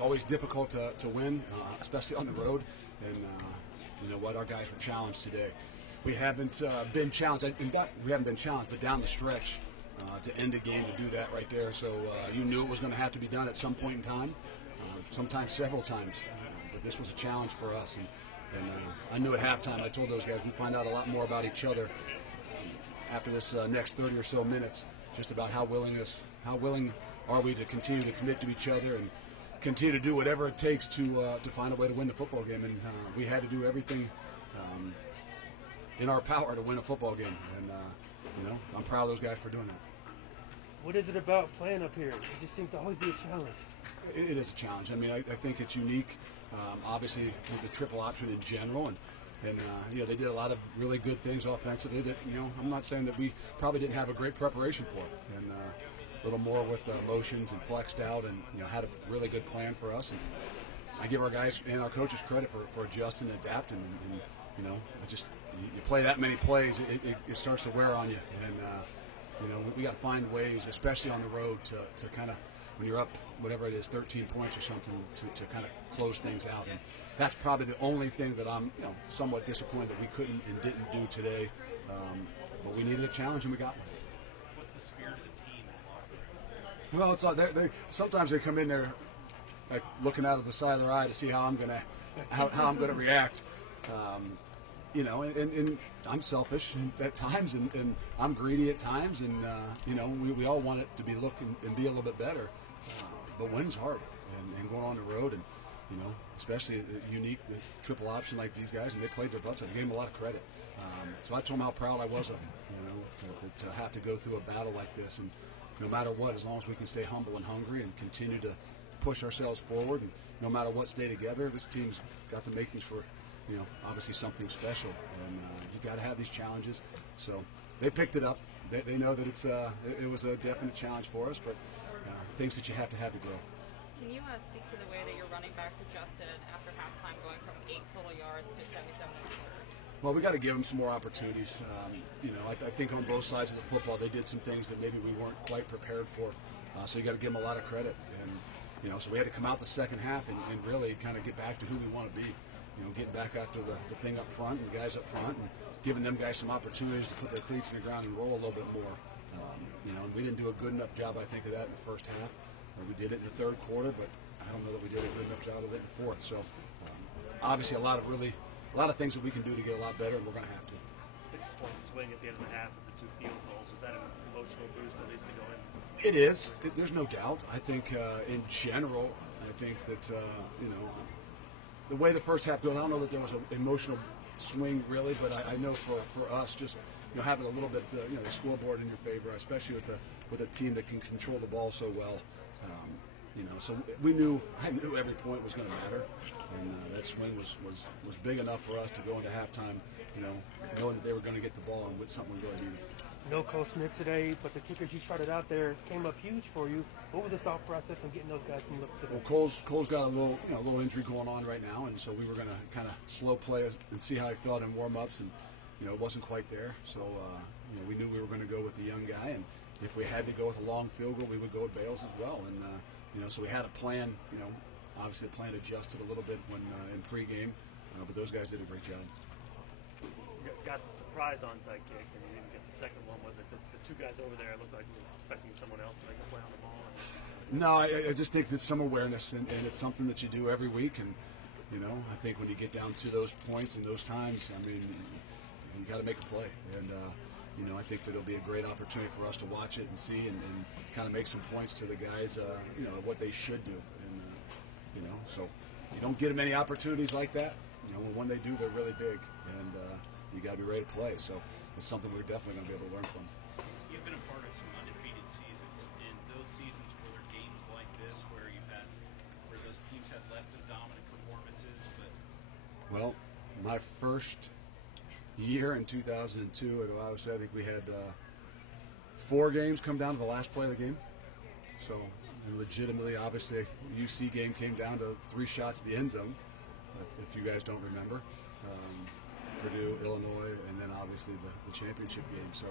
it's always difficult to win, especially on the road. And you know what, our guys were challenged today. We haven't been challenged. We haven't been challenged, but down the stretch to end a game, to do that right there. So you knew it was going to have to be done at some point in time, sometimes several times. But this was a challenge for us, and I knew at halftime. I told those guys we find out a lot more about each other after this next 30 or so minutes, just about how willing are we to continue to commit to each other and continue to do whatever it takes to find a way to win the football game. And we had to do everything in our power to win a football game. And you know, I'm proud of those guys for doing that. What is it about playing up here? It just seems to always be a challenge. It is a challenge. I mean, I think it's unique. Obviously, the triple option in general, and you know, they did a lot of really good things offensively that, you know, I'm not saying that we probably didn't have a great preparation for, and a little more with motions and flexed out, and, you know, had a really good plan for us. And I give our guys and our coaches credit for adjusting and adapting, and you know, you play that many plays, it starts to wear on you, and you know, we got to find ways, especially on the road, to kind of, when you're up, whatever it is, 13 points or something, to kind of close things out. And that's probably the only thing that I'm, you know, somewhat disappointed that we couldn't and didn't do today. But we needed a challenge, and we got one. What's the spirit of the team in the locker room? Well, it's sometimes they come in there like looking out of the side of their eye to see how I'm gonna react. You know, and I'm selfish at times, and I'm greedy at times, and you know, we all want it to be looking and be a little bit better. But winning's hard, and going on the road, and you know, especially unique with triple option like these guys, and they played their butts off. I gave them a lot of credit. So I told them how proud I was of them, you know, to have to go through a battle like this, and no matter what, as long as we can stay humble and hungry and continue to push ourselves forward, and no matter what, stay together. This team's got the makings for, you know, obviously something special, and you got to have these challenges. So they picked it up. They know that it was a definite challenge for us, but things that you have to grow. Can you speak to the way that your running backs adjusted after halftime, going from 8 total yards to 77 and a quarter? Well, we got to give them some more opportunities. You know, I think on both sides of the football, they did some things that maybe we weren't quite prepared for. So you got to give them a lot of credit, and you know, so we had to come out the second half and really kind of get back to who we want to be. You know, getting back after the thing up front and the guys up front, and giving them guys some opportunities to put their cleats in the ground and roll a little bit more. You know, and we didn't do a good enough job, I think, of that in the first half. We did it in the third quarter, but I don't know that we did a good enough job of it in the fourth. So obviously a lot of things that we can do to get a lot better, and we're going to have to. 6-point swing at the end of the half with the 2 field goals. Was that an emotional boost, at least, to go in? It is. There's no doubt. I think in general, I think that you know, the way the first half goes, I don't know that there was an emotional swing really, but I know for us, just, you know, having a little bit, you know, the scoreboard in your favor, especially with a team that can control the ball so well. You know, so I knew every point was going to matter, and that swing was big enough for us to go into halftime, you know, knowing that they were going to get the ball and with something we really needed. No Cole Smith today, but the kickers you started out there came up huge for you. What was the thought process in getting those guys some looks today? Well, Cole's got a little injury going on right now, and so we were going to kind of slow play and see how he felt in warm-ups, and you know, it wasn't quite there. So you know, we knew we were going to go with the young guy, and if we had to go with a long field goal, we would go with Bales as well. And you know, so we had a plan. You know, obviously the plan adjusted a little bit when in pregame, but those guys did a great job. You guys got the surprise onside kick, and you didn't get the second one. Was it the 2 guys over there looked like you were expecting someone else to make a play on the ball? No, I just think it's some awareness, and it's something that you do every week. And you know, I think when you get down to those points and those times, I mean, you got to make a play. And you know, I think that it'll be a great opportunity for us to watch it and see, and kind of make some points to the guys, you know, what they should do. And you know, so you don't get many opportunities like that. You know, when they do, they're really big, and you got to be ready to play. So it's something we're definitely going to be able to learn from. You've been a part of some undefeated seasons. In those seasons, were there games like this where those teams had less than dominant performances? But well, my first year in 2002 at Ohio State, I think we had 4 games come down to the last play of the game. So, and legitimately, obviously, UC game came down to 3 shots at the end zone, if you guys don't remember. Purdue, Illinois, and then obviously the championship game. So,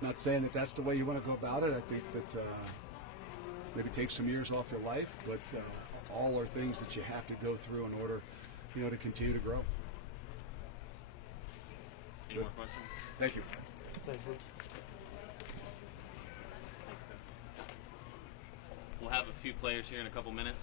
not saying that that's the way you want to go about it. I think that maybe take some years off your life, but all are things that you have to go through in order, to continue to grow. Any more questions? Thank you. We'll have a few players here in a couple minutes.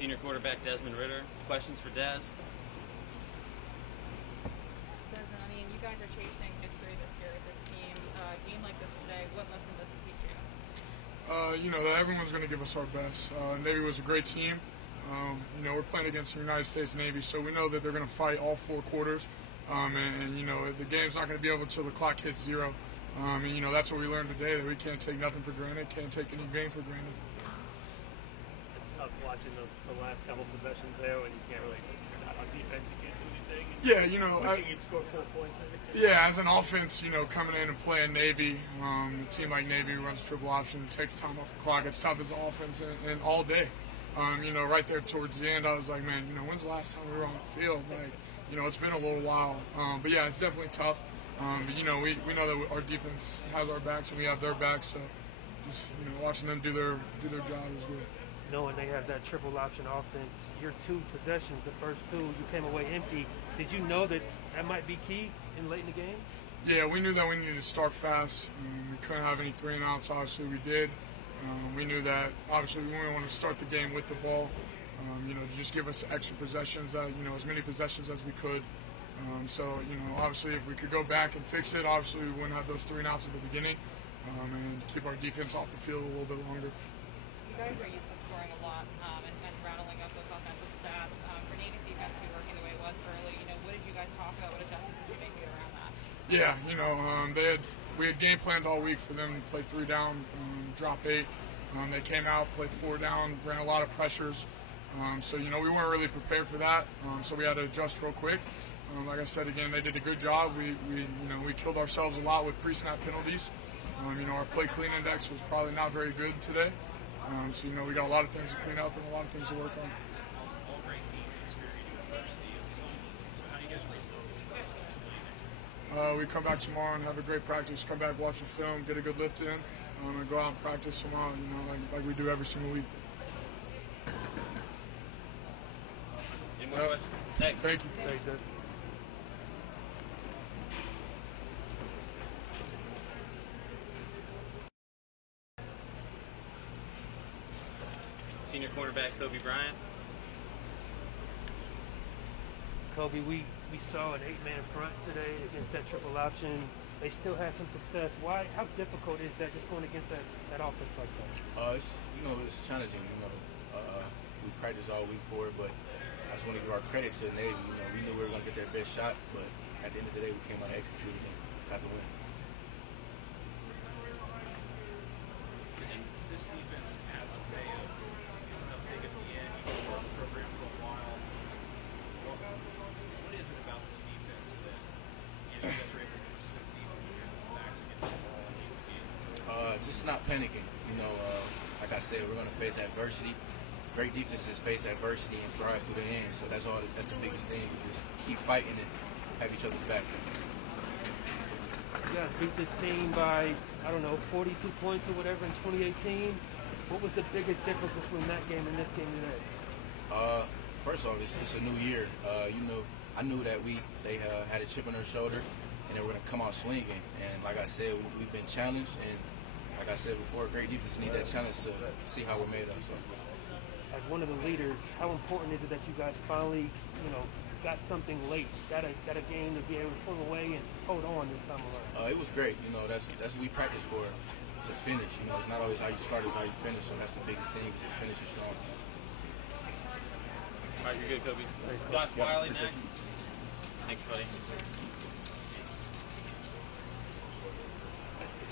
Senior quarterback Desmond Ritter. Questions for Des? Desmond, I mean, you guys are chasing history this year with this team. A game like this today, what lesson does it teach you? You know, that everyone's going to give us our best. Navy was a great team. You know, we're playing against the United States Navy, so we know that they're going to fight all 4 quarters. And, you know, the game's not going to be over until the clock hits 0. And, you know, that's what we learned today, that we can't take nothing for granted, can't take any game for granted. It's tough watching the last couple possessions there when you can't really, you're not on defense, you can't do anything. Yeah, you know, wishing you'd score 4 points. yeah, as an offense, you know, coming in and playing Navy, a team like Navy runs triple option, takes time off the clock. It's tough as an offense and all day. You know, right there towards the end, I was like, man, you know, when's the last time we were on the field? Like, you know, it's been a little while. But yeah, it's definitely tough. But you know, we know that our defense has our backs and we have their backs. So just, you know, watching them do their job is good. Knowing they have that triple option offense, your 2 possessions, the first 2, you came away empty. Did you know that might be key in late in the game? Yeah, we knew that we needed to start fast. We couldn't have any 3 and outs. Obviously, we did. We knew that obviously we wanted to start the game with the ball. You know, to just give us extra possessions, you know, as many possessions as we could. So, you know, obviously if we could go back and fix it, obviously we wouldn't have those 3 and outs at the beginning, and keep our defense off the field a little bit longer. You guys are used to scoring a lot and rattling up those offensive stats. For Navy's defense to be working the way it was early, you know, what did you guys talk about? What adjustments did you make around that? Yeah, you know, we had game planned all week for them to play 3 down, drop 8. They came out, played 4 down, ran a lot of pressures. So, you know, we weren't really prepared for that. So we had to adjust real quick. Like I said, again, they did a good job. You know, we killed ourselves a lot with pre-snap penalties. You know, our play clean index was probably not very good today. So, you know, we got a lot of things to clean up and a lot of things to work on. All great teams experience adversity of some level. So how do you guys approach next week? We come back tomorrow and have a great practice. Come back, watch the film, get a good lift in, and go out and practice tomorrow. You know, like we do every single week. Any more questions? Thanks. Thank you. Thanks, Des. Senior quarterback Kobe Bryant. Kobe, we saw an 8-man front today against that triple option. They still had some success. Why? How difficult is that, just going against that offense like that? You know, it's challenging. You know, we practiced all week for it, but I just want to give our credit to the Navy. You know, we knew we were going to get their best shot, but at the end of the day, we came out and executed and got the win. This defense has a way of coming up big at the end. You've been the program for a while. What is it about this defense that you guys are able to persist even when you're in the stacks against the ball and keep the game? Just not panicking. You know, like I said, we're going to face adversity. Great defenses face adversity and thrive through the end. So that's the biggest thing. Just keep fighting and have each other's back. You guys beat this team by, I don't know, 42 points or whatever in 2018. What was the biggest difference between that game and this game today? First off, it's a new year. You know, I knew that they had a chip on their shoulder and they were going to come out swinging. And like I said, we've been challenged. And like I said before, great defense need that challenge to see how we're made up. So. As one of the leaders, how important is it that you guys finally, you know, got something late, got a game to be able to pull away and hold on this time around? It was great. You know, that's what we practice for, to finish. You know, it's not always how you start, it's how you finish. So that's the biggest thing, just finish it strong. All right, you're good, Kobe. Thanks, Josh Wiley next. Thanks, buddy.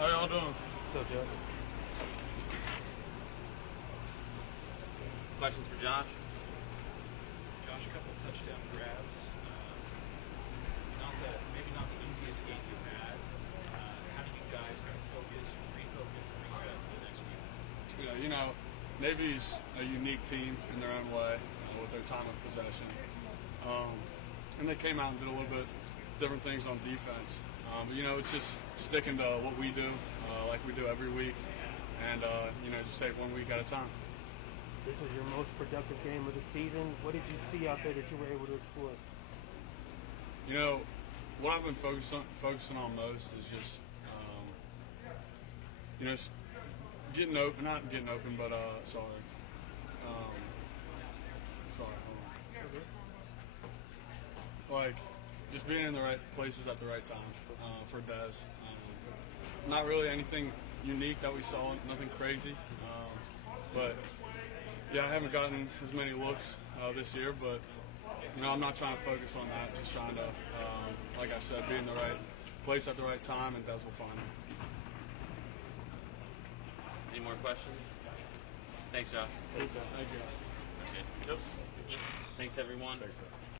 How y'all doing? So, Joe. Questions for Josh? Josh, a couple touchdown grabs. Maybe not the easiest game you've had. How do you guys kind of focus, refocus, and reset for the next week? Yeah, you know, Navy's a unique team in their own way with their time of possession. And they came out and did a little bit different things on defense. But, you know, it's just sticking to what we do, like we do every week, and, you know, just take one week at a time. This was your most productive game of the season. What did you see out there that you were able to exploit? You know, what I've been focusing on most is just, you know, getting open, not getting open, but, like just being in the right places at the right time for Dez. Not really anything unique that we saw, nothing crazy. But yeah, I haven't gotten as many looks this year, but I'm not trying to focus on that. Just trying to, like I said, be in the right place at the right time, and Dez will find me. Any more questions? Thanks, Josh. Thank you. Okay. Yep. Thanks, everyone. Thanks,